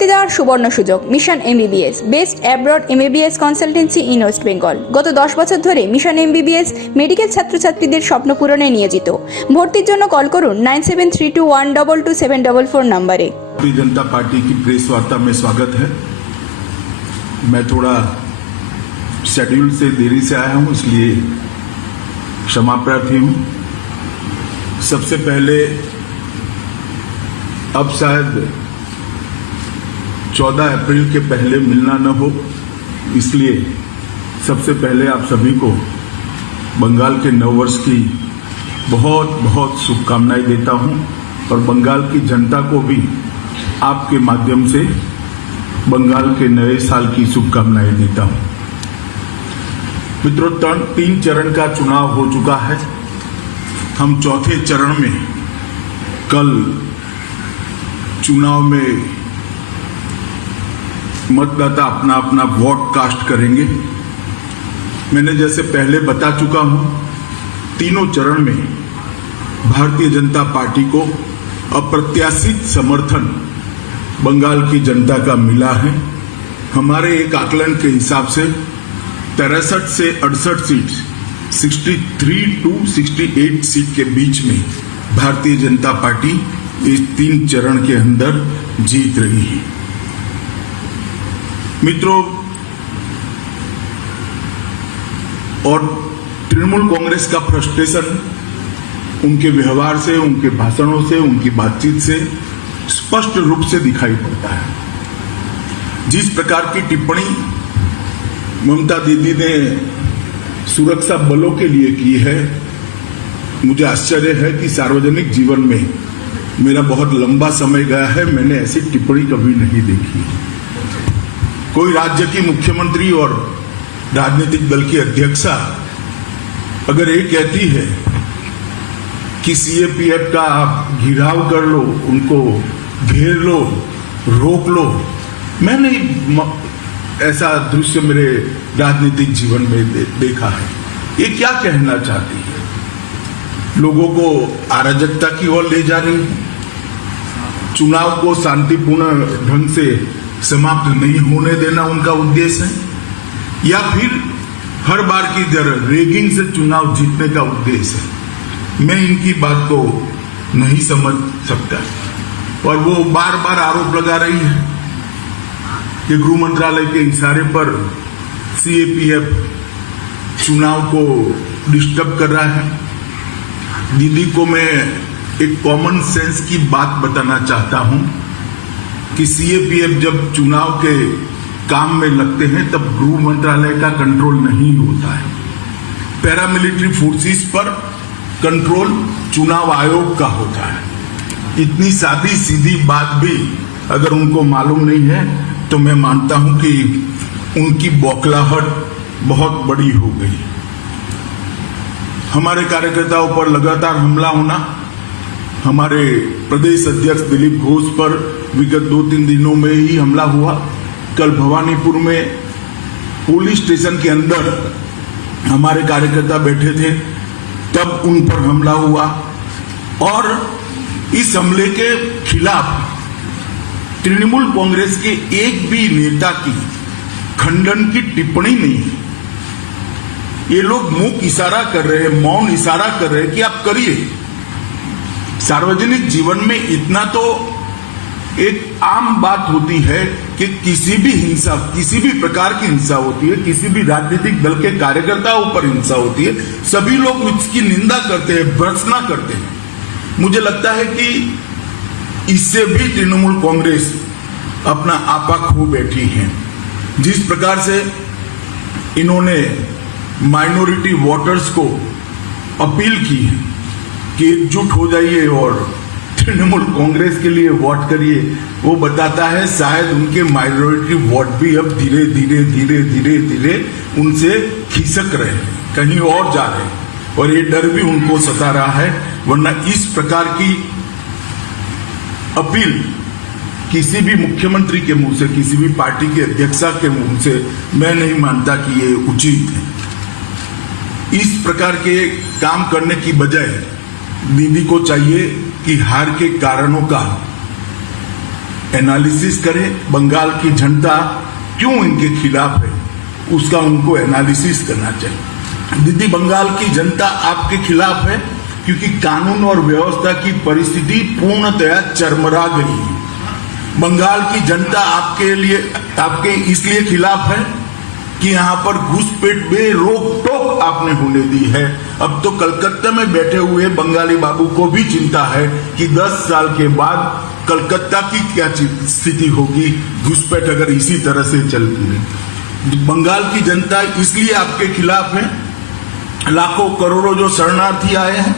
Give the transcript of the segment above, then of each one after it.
ভর্তি দেওয়ার সুবর্ণ সুযোগ। Mission MBBS, best abroad MBBS consultancy in West Bengal. গত 10 বছর ধরে মিশন এমবিবিএস মেডিকেল ছাত্রছাত্রীদের স্বপ্ন পূরণে নিয়োজিত। ভর্তির জন্য কল করুন 9732122744 নম্বরে। भारतीय जनता पार्टी की प्रेस वार्ता में स्वागत है। मैं थोड़ा शेड्यूल से देरी से आया हूं, इसलिए क्षमा प्रार्थी हूं। सबसे पहले अब शायद 14 अप्रैल के पहले मिलना न हो, इसलिए सबसे पहले आप सभी को बंगाल के नववर्ष की बहुत बहुत शुभकामनाएं देता हूं और बंगाल की जनता को भी आपके माध्यम से बंगाल के नए साल की शुभकामनाएं देता हूं। मित्रों, 3 चरण का चुनाव हो चुका है। हम चौथे चरण में कल चुनाव में मतदाता अपना अपना वोट कास्ट करेंगे। मैंने जैसे पहले बता चुका हूं, तीनों चरण में भारतीय जनता पार्टी को अप्रत्याशित समर्थन बंगाल की जनता का मिला है। हमारे एक आकलन के हिसाब से 63 से 68 सीट, 63 to 68 सीट के बीच में भारतीय जनता पार्टी इस 3 चरण के अंदर जीत रही है। मित्रों, और तृणमूल कांग्रेस का फ्रस्ट्रेशन उनके व्यवहार से, उनके भाषणों से, उनकी बातचीत से स्पष्ट रूप से दिखाई पड़ता है। जिस प्रकार की टिप्पणी ममता दीदी ने सुरक्षा बलों के लिए की है, मुझे आश्चर्य है कि सार्वजनिक जीवन में मेरा बहुत लंबा समय गया है, मैंने ऐसी टिप्पणी कभी नहीं देखी। कोई राज्य की मुख्यमंत्री और राजनीतिक दल की अध्यक्षा अगर ये कहती है कि सीएपीएफ का आप घिराव कर लो, उनको घेर लो, रोक लो, मैंने ऐसा दृश्य मेरे राजनीतिक जीवन में देखा है। ये क्या कहना चाहती है? लोगों को अराजकता की ओर ले जा रही है, चुनाव को शांतिपूर्ण ढंग से समाप्त नहीं होने देना उनका उद्देश्य है, या फिर हर बार की तरह रेगिंग से चुनाव जीतने का उद्देश्य है? मैं इनकी बात को नहीं समझ सकता। और वो बार बार आरोप लगा रही है कि गृह मंत्रालय के इशारे पर सीएपीएफ चुनाव को डिस्टर्ब कर रहा है। दीदी को मैं एक कॉमन सेंस की बात बताना चाहता हूं कि सीएपीएफ जब चुनाव के काम में लगते हैं तब गृह मंत्रालय का कंट्रोल नहीं होता है। पैरामिलिट्री फोर्सेस पर कंट्रोल चुनाव आयोग का होता है। इतनी सादी सीधी बात भी अगर उनको मालूम नहीं है तो मैं मानता हूं कि उनकी बौखलाहट बहुत बड़ी हो गई। हमारे कार्यकर्ताओं पर लगातार हमला होना, हमारे प्रदेश अध्यक्ष दिलीप घोष पर विगत 2-3 दिनों में ही हमला हुआ। कल भवानीपुर में पुलिस स्टेशन के अंदर हमारे कार्यकर्ता बैठे थे, तब उन पर हमला हुआ। और इस हमले के खिलाफ तृणमूल कांग्रेस के एक भी नेता की खंडन की टिप्पणी नहीं है। ये लोग मुंह इशारा कर रहे हैं, मौन इशारा कर रहे हैं कि आप करिए। सार्वजनिक जीवन में इतना तो एक आम बात होती है कि किसी भी हिंसा, किसी भी प्रकार की हिंसा होती है, किसी भी राजनीतिक दल के कार्यकर्ताओं पर हिंसा होती है, सभी लोग इसकी निंदा करते हैं, भर्त्सना करते हैं। मुझे लगता है कि इससे भी तृणमूल कांग्रेस अपना आपा खो बैठी है। जिस प्रकार से इन्होंने माइनॉरिटी वोटर्स को अपील की है कि एकजुट हो जाइए और तृणमूल कांग्रेस के लिए वोट करिए, वो बताता है शायद उनके माइनॉरिटी वोट भी अब धीरे धीरे धीरे धीरे धीरे उनसे खिसक रहे हैं, कहीं और जा रहे हैं, और ये डर भी उनको सता रहा है। वरना इस प्रकार की अपील किसी भी मुख्यमंत्री के मुंह से, किसी भी पार्टी के अध्यक्षा के मुंह से मैं नहीं मानता कि ये उचित है। इस प्रकार के काम करने की बजाय दीदी को चाहिए कि हार के कारणों का एनालिसिस करे, बंगाल की जनता क्यों इनके खिलाफ है उसका उनको एनालिसिस करना चाहिए। दीदी, बंगाल की जनता आपके खिलाफ है क्योंकि कानून और व्यवस्था की परिस्थिति पूर्णतया चरमरा गई है। बंगाल की जनता आपके इसलिए खिलाफ है कि यहाँ पर घुसपैठ में रोक टोक आपने होने दी है। अब तो कलकत्ता में बैठे हुए बंगाली बाबू को भी चिंता है कि 10 साल के बाद कलकत्ता की क्या स्थिति होगी, घुसपैठ अगर इसी तरह से चलती है। बंगाल की जनता इसलिए आपके खिलाफ है। लाखों करोड़ों जो शरणार्थी आए हैं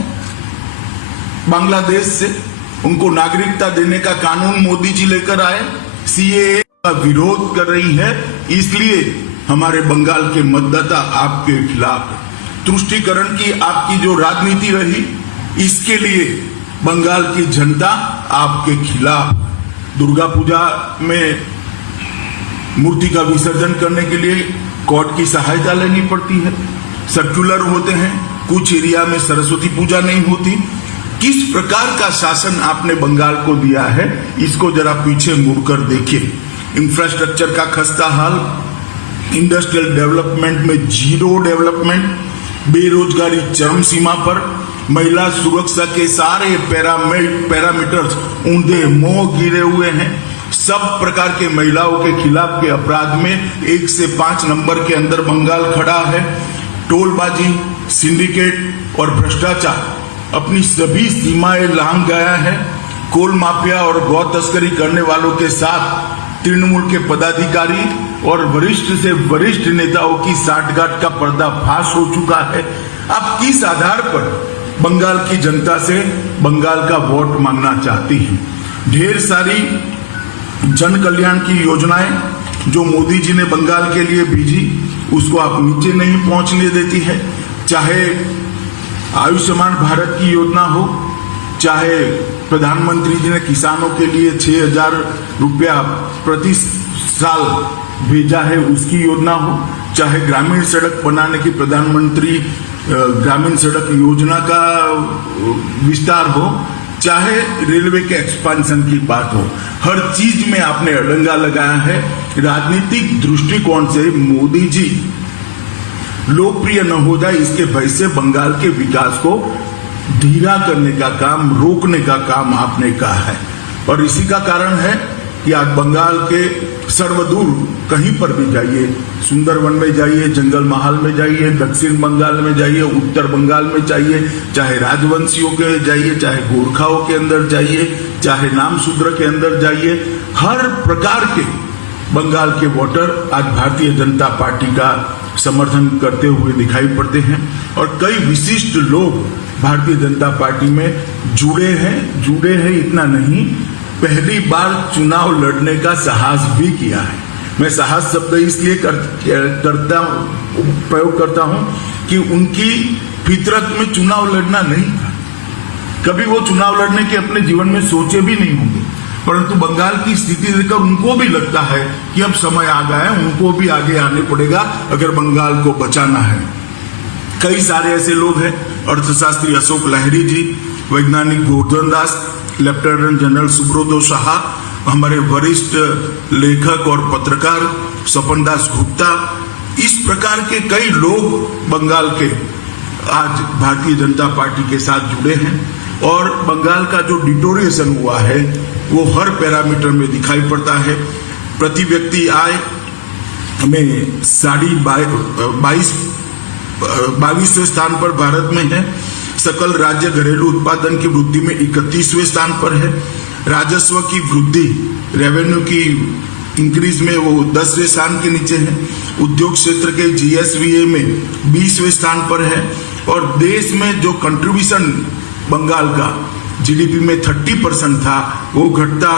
बांग्लादेश से, उनको नागरिकता देने का कानून मोदी जी लेकर आए, सीएए का विरोध कर रही है, इसलिए हमारे बंगाल के मतदाता आपके खिलाफ है। तुष्टीकरण की आपकी जो राजनीति रही, इसके लिए बंगाल की जनता आपके खिलाफ। दुर्गा पूजा में मूर्ति का विसर्जन करने के लिए कोर्ट की सहायता लेनी पड़ती है, सर्कुलर होते हैं, कुछ एरिया में सरस्वती पूजा नहीं होती। किस प्रकार का शासन आपने बंगाल को दिया है, इसको जरा पीछे मुड़कर देखिए। इंफ्रास्ट्रक्चर का खस्ता हाल, इंडस्ट्रियल डेवलपमेंट में जीरो डेवलपमेंट, बेरोजगारी चरम सीमा पर, महिला सुरक्षा के सारे पैरामीटर्स ऊंधे मुंह गिरे हुए हैं। सब प्रकार के महिलाओं के खिलाफ के अपराध में 1 से 5 नंबर के अंदर बंगाल खड़ा है। टोलबाजी, सिंडिकेट और भ्रष्टाचार अपनी सभी सीमाएं लांघ गया है। कोल माफिया और गौ तस्करी करने वालों के साथ तृणमूल के पदाधिकारी और वरिष्ठ से वरिष्ठ नेताओं की साठगांठ का पर्दाफाश हो चुका है। आप किस आधार पर बंगाल की जनता से बंगाल का वोट मांगना चाहती हैं? ढेर सारी जन कल्याण की योजनाएं जो मोदी जी ने बंगाल के लिए भेजी, उसको आप नीचे नहीं पहुंचने देती है। चाहे आयुष्मान भारत की योजना हो, चाहे प्रधानमंत्री जी ने किसानों के लिए 6,000 रुपया प्रति साल भेजा है उसकी योजना हो, चाहे ग्रामीण सड़क बनाने की प्रधानमंत्री ग्रामीण सड़क योजना का विस्तार हो, चाहे रेलवे के एक्सपांशन की बात हो, हर चीज में आपने अड़ंगा लगाया है। राजनीतिक दृष्टिकोण से मोदी जी लोकप्रिय न हो जाए इसके भय से बंगाल के विकास को धीरा करने का काम, रोकने का काम आपने कहा है। और इसी का कारण है कि आज बंगाल के सर्वदूर कहीं पर भी जाइए, सुंदरवन में जाइए, जंगल महल में जाइए, दक्षिण बंगाल में जाइए, उत्तर बंगाल में जाइए, चाहे राजवंशियों के जाइए, चाहे गोरखाओं के अंदर जाइए, चाहे नामशूद्र के अंदर जाइए, हर प्रकार के बंगाल के वोटर आज भारतीय जनता पार्टी का समर्थन करते हुए दिखाई पड़ते हैं। और कई विशिष्ट लोग भारतीय जनता पार्टी में जुड़े हैं। इतना नहीं, पहली बार चुनाव लड़ने का साहस भी किया है। मैं साहस शब्द इसलिए प्रयोग करता हूं कि उनकी फितरत में चुनाव लड़ना नहीं था। कभी वो चुनाव लड़ने के अपने जीवन में सोचे भी नहीं होंगे, परंतु बंगाल की स्थिति देखकर उनको भी लगता है कि अब समय आ गया है, उनको भी आगे आने पड़ेगा अगर बंगाल को बचाना है। कई सारे ऐसे लोग हैं, अर्थशास्त्री अशोक लाहिड़ी जी, वैज्ञानिक गोवर्धन दास, लेफ्टिनेंट जनरल सुब्रतो शाह, हमारे वरिष्ठ लेखक और पत्रकार स्वपन दास गुप्ता, इस प्रकार के कई लोग बंगाल के आज भारतीय जनता पार्टी के साथ जुड़े हैं। और बंगाल का जो डिटोरिएशन हुआ है वो हर पैरामीटर में दिखाई पड़ता है। प्रति व्यक्ति आय में 22वें स्थान पर भारत में है। सकल राज्य घरेलू उत्पादन की वृद्धि में 31वें स्थान पर है। राजस्व की वृद्धि, रेवेन्यू की इंक्रीज में वो 10वें स्थान के नीचे है। उद्योग क्षेत्र के जीएसवीए में 20वें स्थान पर है। और देश में जो कंट्रीब्यूशन बंगाल का जीडीपी में 30% था, वो घटता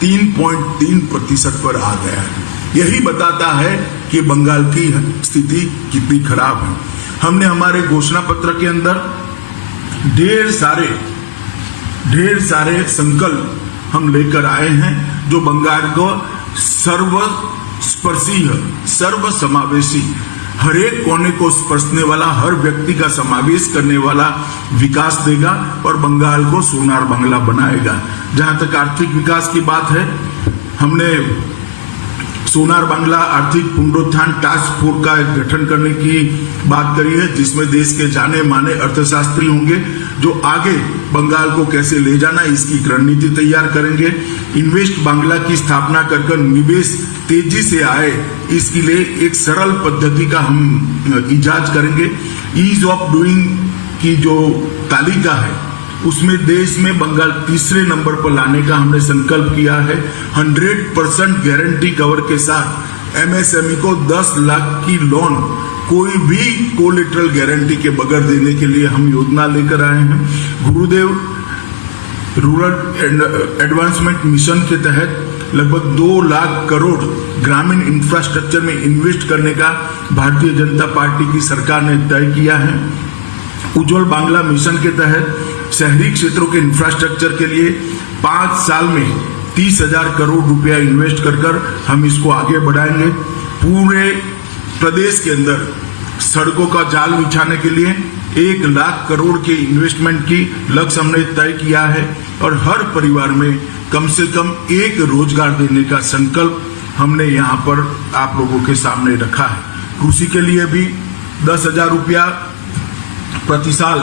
3.3% पर आ गया है। यही बताता है कि बंगाल की स्थिति कितनी खराब है। हमने हमारे घोषणा पत्र के अंदर ढेर सारे संकल्प हम लेकर आए हैं जो बंगाल को सर्वस्पर्शी, सर्वसमावेशी, हर एक कोने को स्पर्शने वाला, हर व्यक्ति का समावेश करने वाला विकास देगा और बंगाल को सोनार बंगला बनाएगा। जहां तक आर्थिक विकास की बात है, हमने सोनार बांग्ला आर्थिक पुनरुत्थान टास्क फोर्स का गठन करने की बात करी है, जिसमें देश के जाने माने अर्थशास्त्री होंगे जो आगे बंगाल को कैसे ले जाना इसकी रणनीति तैयार करेंगे। इन्वेस्ट बांग्ला की स्थापना कर निवेश तेजी से आए, इसके लिए एक सरल पद्धति का हम इजाद करेंगे। ईज ऑफ डूइंग की जो तालिका है उसमें देश में बंगाल तीसरे नंबर पर लाने का हमने संकल्प किया है। 100% गारंटी कवर के साथ एमएसएमई को 10 लाख की लोन कोई भी कोलेटरल गारंटी के बगैर देने के लिए हम योजना लेकर आए हैं। गुरुदेव रूरल एडवांसमेंट मिशन के तहत लगभग 2 लाख करोड़ ग्रामीण इंफ्रास्ट्रक्चर में इन्वेस्ट करने का भारतीय जनता पार्टी की सरकार ने तय किया है। उज्जवल बांग्ला मिशन के तहत शहरी क्षेत्रों के इंफ्रास्ट्रक्चर के लिए 5 साल में 30,000 करोड़ रुपया इन्वेस्ट कर हम इसको आगे बढ़ाएंगे। पूरे प्रदेश के अंदर सड़कों का जाल बिछाने के लिए 1 लाख करोड़ के इन्वेस्टमेंट की लक्ष्य हमने तय किया है और हर परिवार में कम से कम एक रोजगार देने का संकल्प हमने यहाँ पर आप लोगों के सामने रखा है। कृषि के लिए भी 10,000 रुपया प्रति साल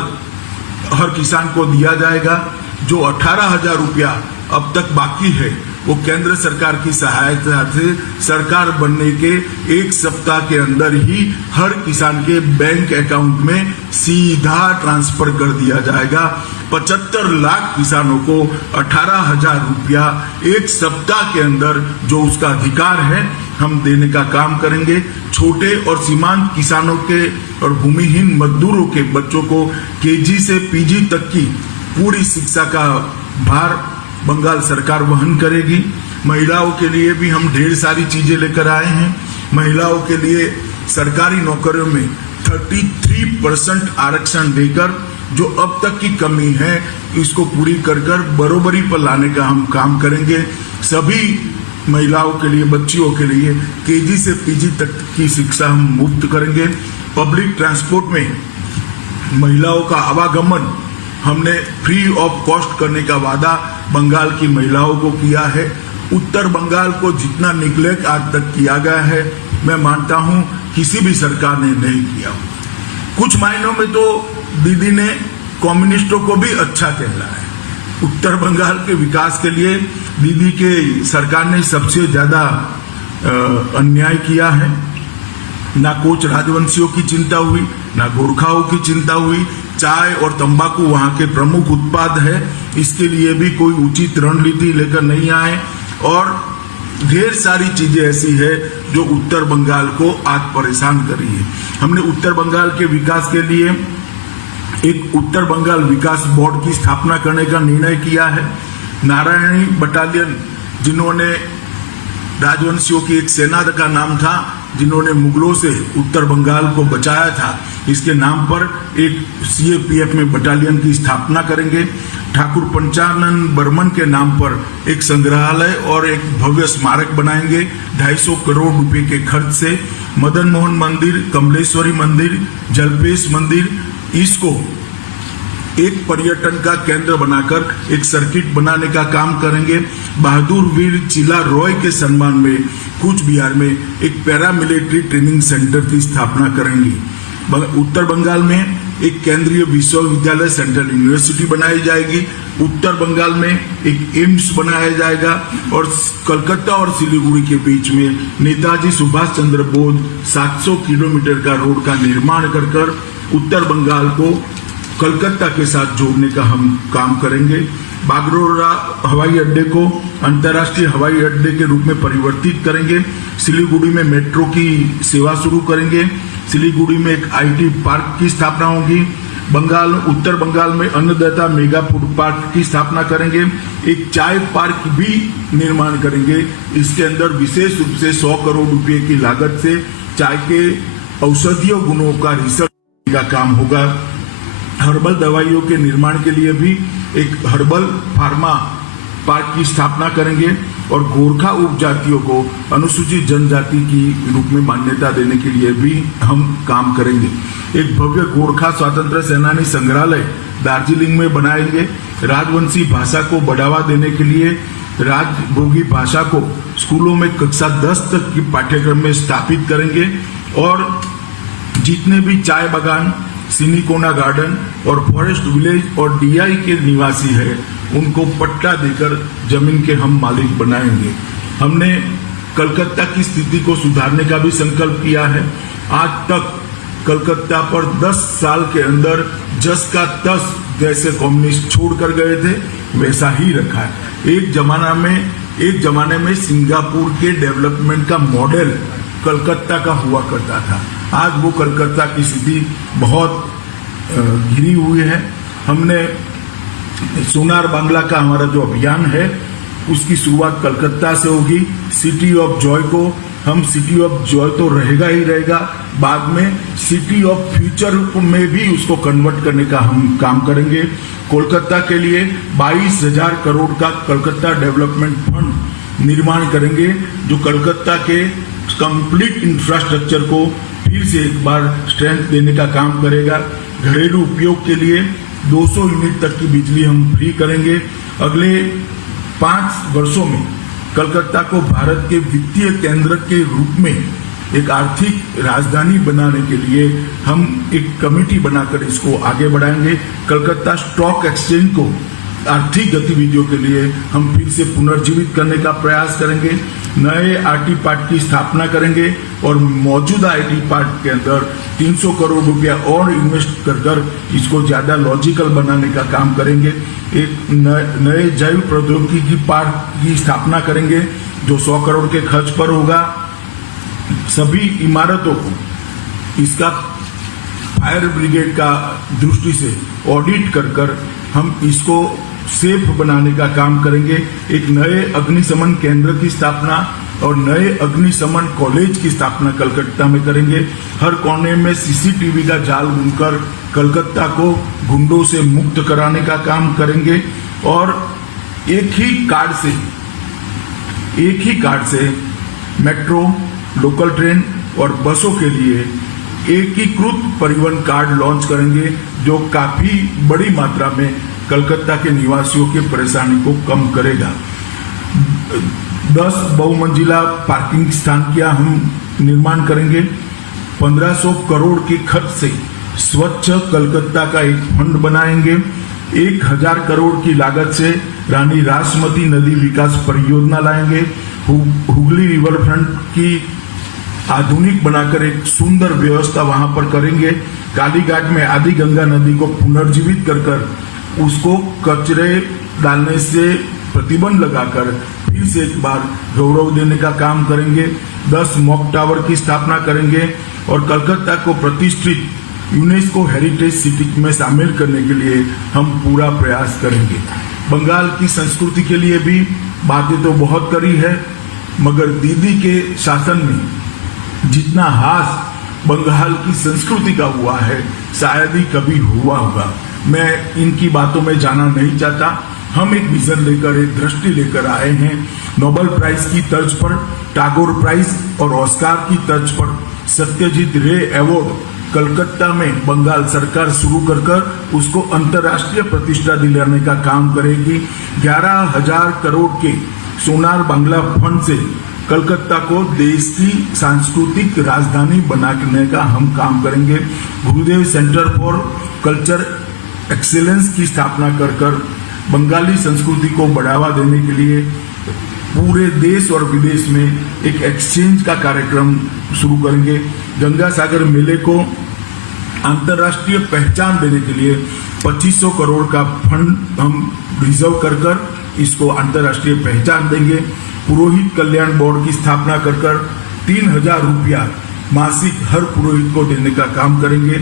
हर किसान को दिया जाएगा। जो 18,000 रुपया अब तक बाकी है वो केंद्र सरकार की सहायता से सरकार बनने के 1 सप्ताह के अंदर ही हर किसान के बैंक अकाउंट में सीधा ट्रांसफर कर दिया जाएगा। 75 लाख किसानों को 18,000 रुपया 1 सप्ताह के अंदर जो उसका अधिकार है हम देने का काम करेंगे। छोटे और सीमांत किसानों के और भूमिहीन मजदूरों के बच्चों को केजी से पीजी तक की पूरी शिक्षा का भार बंगाल सरकार वहन करेगी। महिलाओं के लिए भी हम ढेर सारी चीजें लेकर आए हैं। महिलाओं के लिए सरकारी नौकरियों में 33% आरक्षण देकर जो अब तक की कमी है इसको पूरी कर बरोबरी पर लाने का हम काम करेंगे। सभी महिलाओं के लिए, बच्चियों के लिए केजी से पीजी तक की शिक्षा हम मुफ्त करेंगे। पब्लिक ट्रांसपोर्ट में महिलाओं का आवागमन हमने फ्री ऑफ कॉस्ट करने का वादा बंगाल की महिलाओं को किया है। उत्तर बंगाल को जितना निग्लेक्ट आज तक किया गया है मैं मानता हूं किसी भी सरकार ने नहीं किया। कुछ मायनों में तो दीदी ने कम्युनिस्टों को भी अच्छा कहला है। उत्तर बंगाल के विकास के लिए दीदी के सरकार ने सबसे ज्यादा अन्याय किया है। ना कोच राजवंशियों की चिंता हुई, ना गोरखाओं की चिंता हुई। चाय और तंबाकू वहां के प्रमुख उत्पाद है, इसके लिए भी कोई उचित रणनीति लेकर नहीं आए और ढेर सारी चीजें ऐसी है जो उत्तर बंगाल को आज परेशान कर रही है। हमने उत्तर बंगाल के विकास के लिए एक उत्तर बंगाल विकास बोर्ड की स्थापना करने का निर्णय किया है। नारायणी बटालियन, जिन्होंने राजवंशियों की एक सेना का नाम था, जिन्होंने मुगलों से उत्तर बंगाल को बचाया था, इसके नाम पर एक सीएपीएफ में बटालियन की स्थापना करेंगे। ठाकुर पंचानन बर्मन के नाम पर एक संग्रहालय और एक भव्य स्मारक बनाएंगे 250 करोड़ रुपए के खर्च से। मदन मोहन मंदिर, कमलेश्वरी मंदिर, जलपेश मंदिर, इसको एक पर्यटन का केंद्र बनाकर एक सर्किट बनाने का काम करेंगे। बहादुर वीर चिला रॉय के सम्मान में कूच बिहार में एक पैरामिलिट्री ट्रेनिंग सेंटर की स्थापना करेंगी। उत्तर बंगाल में एक केंद्रीय विश्वविद्यालय, सेंट्रल यूनिवर्सिटी बनाई जाएगी। उत्तर बंगाल में एक एम्स बनाया जाएगा और कलकत्ता और सिलीगुड़ी के बीच में नेताजी सुभाष चंद्र बोस 700 किलोमीटर का रोड का निर्माण कर उत्तर बंगाल को कलकत्ता के साथ जोड़ने का हम काम करेंगे। बागडोगरा हवाई अड्डे को अंतर्राष्ट्रीय हवाई अड्डे के रूप में परिवर्तित करेंगे। सिलीगुड़ी में मेट्रो की सेवा शुरू करेंगे। सिलीगुड़ी में एक आईटी पार्क की स्थापना होगी। उत्तर बंगाल में अन्नदाता मेगा फूड पार्क की स्थापना करेंगे। एक चाय पार्क भी निर्माण करेंगे। इसके अंदर विशेष रूप से 100 करोड़ रुपए की लागत से चाय के औषधीय गुणों का रिसर्च का काम होगा। हर्बल दवाइयों के निर्माण के लिए भी एक हर्बल फार्मा पार्क की स्थापना करेंगे और गोरखा उपजातियों को अनुसूचित जनजाति की रूप में मान्यता देने के लिए भी हम काम करेंगे। एक भव्य गोरखा स्वतंत्र सेनानी संग्रहालय दार्जिलिंग में बनाएंगे। राजवंशी भाषा को बढ़ावा देने के लिए राजभोगी भाषा को स्कूलों में कक्षा 10 तक की पाठ्यक्रम में स्थापित करेंगे और जितने भी चाय बागान, सिनिकोना गार्डन और फॉरेस्ट विलेज और डीआई के निवासी है उनको पट्टा देकर जमीन के हम मालिक बनाएंगे। हमने कलकत्ता की स्थिति को सुधारने का भी संकल्प किया है। आज तक कलकत्ता पर 10 साल के अंदर जस का तस जैसे कम्युनिस्ट छोड़कर गए थे वैसा ही रखा है। एक जमाने में सिंगापुर के डेवलपमेंट का मॉडल कलकत्ता का हुआ करता था। आज वो कलकत्ता की स्थिति बहुत गिरी हुई है। हमने सोनार बांग्ला का हमारा जो अभियान है उसकी शुरुआत कलकत्ता से होगी। सिटी ऑफ जॉय को हम सिटी ऑफ जॉय तो रहेगा ही रहेगा, बाद में सिटी ऑफ फ्यूचर में भी उसको कन्वर्ट करने का हम काम करेंगे। कोलकाता के लिए 22,000 करोड़ का कलकत्ता डेवलपमेंट फंड निर्माण करेंगे जो कलकत्ता के कंप्लीट इंफ्रास्ट्रक्चर को फिर से एक बार स्ट्रेंथ देने का काम करेगा। घरेलू उपयोग के लिए 200 यूनिट तक की बिजली हम फ्री करेंगे। अगले 5 वर्षों में कलकत्ता को भारत के वित्तीय केंद्र के रूप में एक आर्थिक राजधानी बनाने के लिए हम एक कमेटी बनाकर इसको आगे बढ़ाएंगे। कलकत्ता स्टॉक एक्सचेंज को आर्थिक गतिविधियों के लिए हम फिर से पुनर्जीवित करने का प्रयास करेंगे। नए आईटी पार्क की स्थापना करेंगे और मौजूदा आईटी पार्क के अंदर 300 करोड़ रुपया और इन्वेस्ट कर इसको ज्यादा लॉजिकल बनाने का काम करेंगे। एक नए जैव प्रौद्योगिकी पार्क की स्थापना करेंगे जो 100 करोड़ के खर्च पर होगा। सभी इमारतों को इसका फायर ब्रिगेड का दृष्टि से ऑडिट कर हम इसको सेफ बनाने का काम करेंगे। एक नए अग्निशमन केंद्र की स्थापना और नए अग्निशमन कॉलेज की स्थापना कलकत्ता में करेंगे। हर कोने में सीसीटीवी का जाल बुनकर कलकत्ता को गुंडों से मुक्त कराने का काम करेंगे और एक ही कार्ड से मेट्रो, लोकल ट्रेन और बसों के लिए एकीकृत परिवहन कार्ड लॉन्च करेंगे जो काफी बड़ी मात्रा में कलकत्ता के निवासियों की परेशानी को कम करेगा। 10 बहुमंजिला पार्किंग स्थान का हम निर्माण करेंगे। 1500 करोड़ के खर्च से स्वच्छ कलकत्ता का एक फंड बनाएंगे। 1000 करोड़ की लागत से रानी रासमती नदी विकास परियोजना लाएंगे। हुगली रिवर फ्रंट की आधुनिक बनाकर एक सुंदर व्यवस्था वहां पर करेंगे। कालीघाट में आदि गंगा नदी को पुनर्जीवित कर उसको कचरे डालने से प्रतिबंध लगाकर फिर से एक बार गौरव देने का काम करेंगे। 10 मॉक टावर की स्थापना करेंगे और कलकत्ता को प्रतिष्ठित यूनेस्को हेरिटेज सिटी में शामिल करने के लिए हम पूरा प्रयास करेंगे। बंगाल की संस्कृति के लिए भी बातें तो बहुत करी है, मगर दीदी के शासन में जितना हास बंगाल की संस्कृति का हुआ है शायद ही कभी हुआ होगा। मैं इनकी बातों में जाना नहीं चाहता। हम एक विजन लेकर, एक दृष्टि लेकर आए हैं। नोबेल प्राइज की तर्ज पर टैगोर प्राइज और ऑस्कार की तर्ज पर सत्यजीत रे अवार्ड कलकत्ता में बंगाल सरकार शुरू कर उसको अंतर्राष्ट्रीय प्रतिष्ठा दिलाने का काम करेगी। 11,000 करोड़ के सोनार बांग्ला फंड से कलकत्ता को देश की सांस्कृतिक राजधानी बनाने का हम काम करेंगे। गुरुदेव सेंटर फॉर कल्चर एक्सीलेंस की स्थापना कर बंगाली संस्कृति को बढ़ावा देने के लिए पूरे देश और विदेश में एक एक्सचेंज का कार्यक्रम शुरू करेंगे। गंगा सागर मेले को अंतर्राष्ट्रीय पहचान देने के लिए 2500 करोड़ का फंड हम रिजर्व कर इसको अंतर्राष्ट्रीय पहचान देंगे। पुरोहित कल्याण बोर्ड की स्थापना कर 3,000 रुपया मासिक हर पुरोहित को देने का काम करेंगे।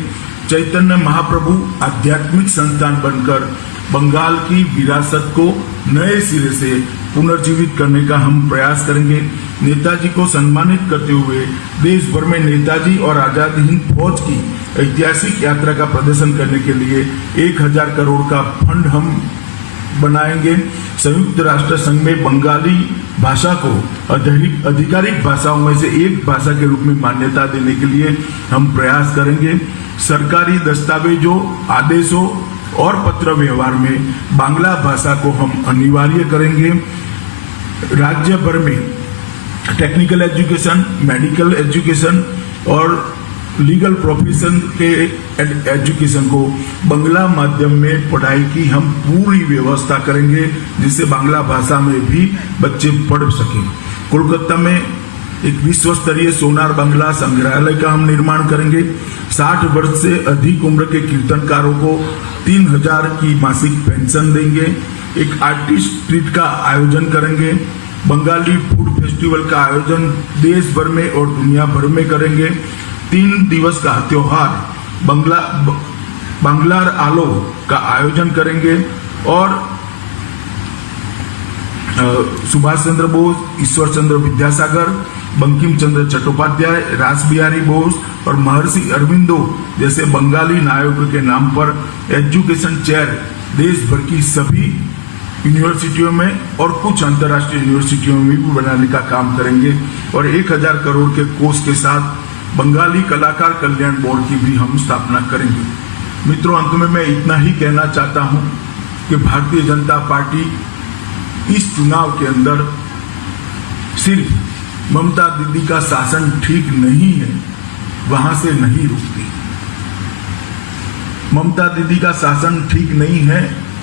चैतन्य महाप्रभु आध्यात्मिक संस्थान बनकर बंगाल की विरासत को नए सिरे से पुनर्जीवित करने का हम प्रयास करेंगे। नेताजी को सम्मानित करते हुए देश भर में नेताजी और आजाद हिंद फौज की ऐतिहासिक यात्रा का प्रदर्शन करने के लिए 1,000 करोड़ का फंड हम बनाएंगे। संयुक्त राष्ट्र संघ में बंगाली भाषा को आधिकारिक भाषाओं में से एक भाषा के रूप में मान्यता देने के लिए हम प्रयास करेंगे। सरकारी दस्तावेजों, आदेशों और पत्र व्यवहार में बांग्ला भाषा को हम अनिवार्य करेंगे। राज्य भर में टेक्निकल एजुकेशन, मेडिकल एजुकेशन और लीगल प्रोफेशन के एजुकेशन को बांग्ला माध्यम में पढ़ाई की हम पूरी व्यवस्था करेंगे, जिससे बांग्ला भाषा में भी बच्चे पढ़ सकें। कोलकाता में एक विश्व स्तरीय सोनार बांग्ला संग्रहालय का हम निर्माण करेंगे। 60 वर्ष से अधिक उम्र के कीर्तनकारों को 3000 की मासिक पेंशन देंगे। एक आर्टिस्ट ट्रीट का आयोजन करेंगे। बंगाली फूड फेस्टिवल का आयोजन देश भर में और दुनिया भर में करेंगे। 3 दिवस का त्योहार बांग्लार आलो का आयोजन करेंगे और सुभाष चंद्र बोस, ईश्वर चंद्र विद्यासागर, बंकिम चंद्र चट्टोपाध्याय, रास बिहारी बोस और महर्षि अरविंदो जैसे बंगाली नायकों के नाम पर एजुकेशन चेयर देश भर की सभी यूनिवर्सिटियों में और कुछ अंतर्राष्ट्रीय यूनिवर्सिटियों में भी बनाने का काम करेंगे। और 1000 करोड़ के कोष के साथ बंगाली कलाकार कल्याण बोर्ड की भी हम स्थापना करेंगे। मित्रों, अंत में मैं इतना ही कहना चाहता हूं कि भारतीय जनता पार्टी इस चुनाव के अंदर सिर्फ ममता दीदी का शासन ठीक नहीं है, वहां से नहीं रुकती। ममता दीदी का शासन ठीक नहीं है,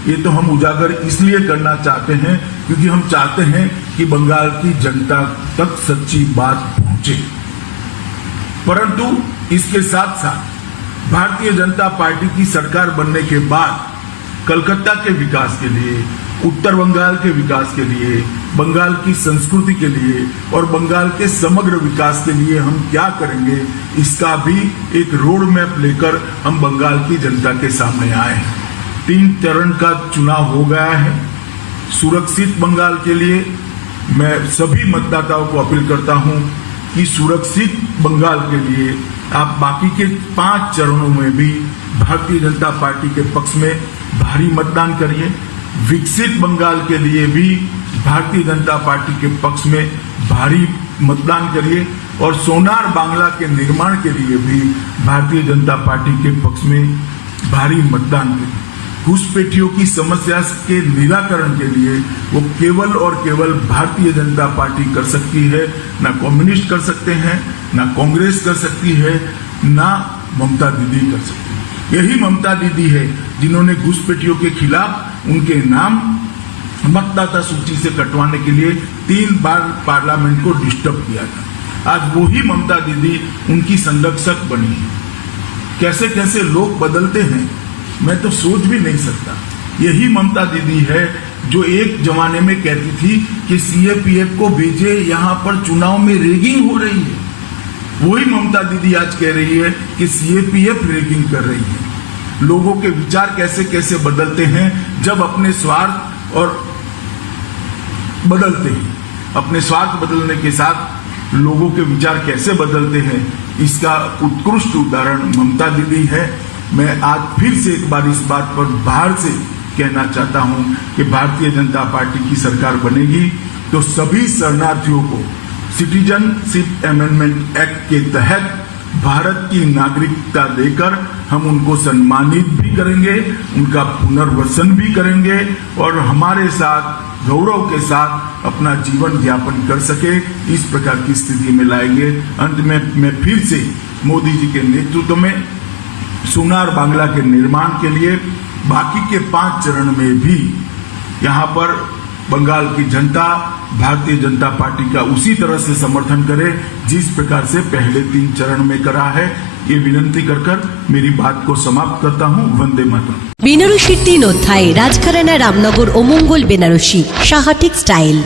ये तो हम उजागर इसलिए करना चाहते हैं क्योंकि हम चाहते हैं कि बंगाल की जनता तक सच्ची बात पहुंचे। परंतु इसके साथ साथ भारतीय जनता पार्टी की सरकार बनने के बाद कलकत्ता के विकास के लिए, उत्तर बंगाल के विकास के लिए, बंगाल की संस्कृति के लिए और बंगाल के समग्र विकास के लिए हम क्या करेंगे, इसका भी एक रोड मैप लेकर हम बंगाल की जनता के सामने आए हैं। 3 चरण का चुनाव हो गया है। सुरक्षित बंगाल के लिए मैं सभी मतदाताओं को अपील करता हूं कि सुरक्षित बंगाल के लिए आप बाकी के 5 चरणों में भी भारतीय जनता पार्टी के पक्ष में भारी मतदान करिए। विकसित बंगाल के लिए भी भारतीय जनता पार्टी के पक्ष में भारी मतदान करिए और सोनार बांग्ला के निर्माण के लिए भी भारतीय जनता पार्टी के पक्ष में भारी मतदान करिए। घुसपैठियों की समस्या के निराकरण के लिए वो केवल और केवल भारतीय जनता पार्टी कर सकती है, ना कम्युनिस्ट कर सकते हैं, ना कांग्रेस कर सकती है, ना ममता दीदी कर सकती है। यही ममता दीदी है जिन्होंने घुसपैठियों के खिलाफ उनके नाम मतदाता सूची से कटवाने के लिए 3 बार पार्लियामेंट को डिस्टर्ब किया था। आज वही ममता दीदी उनकी संरक्षक बनी है। कैसे कैसे लोग बदलते हैं मैं तो सोच भी नहीं सकता। यही ममता दीदी है जो एक जमाने में कहती थी कि सीएपीएफ को भेजे, यहाँ पर चुनाव में रेगिंग हो रही है। वही ममता दीदी आज कह रही है कि सीएपीएफ रेगिंग कर रही है। लोगों के विचार कैसे कैसे बदलते हैं जब अपने स्वार्थ और बदलते हैं, अपने स्वार्थ बदलने के साथ लोगों के विचार कैसे बदलते हैं, इसका उत्कृष्ट उदाहरण ममता दीदी है। मैं आज फिर से एक बार इस बात पर बाहर से कहना चाहता हूं कि भारतीय जनता पार्टी की सरकार बनेगी तो सभी शरणार्थियों को सिटीजनशिप अमेंडमेंट एक्ट के तहत भारत की नागरिकता देकर हम उनको सम्मानित भी करेंगे, उनका पुनर्वसन भी करेंगे और हमारे साथ गौरव के साथ अपना जीवन यापन कर सके, इस प्रकार की स्थिति में लाएंगे। अंत में मैं फिर से मोदी जी के नेतृत्व में सोनार बांग्ला के निर्माण के लिए बाकी के 5 चरण में भी यहाँ पर बंगाल की जनता भारतीय जनता पार्टी का उसी तरह से समर्थन करे जिस प्रकार से पहले 3 चरण में करा है। ये विनंती कर मेरी बात को समाप्त करता हूँ। वंदे मातरम। বেনারসির 3 অধ্যায় রাজঘরানা রামনগর ও মঙ্গল বেনারসি সাহা টেক্সটাইল।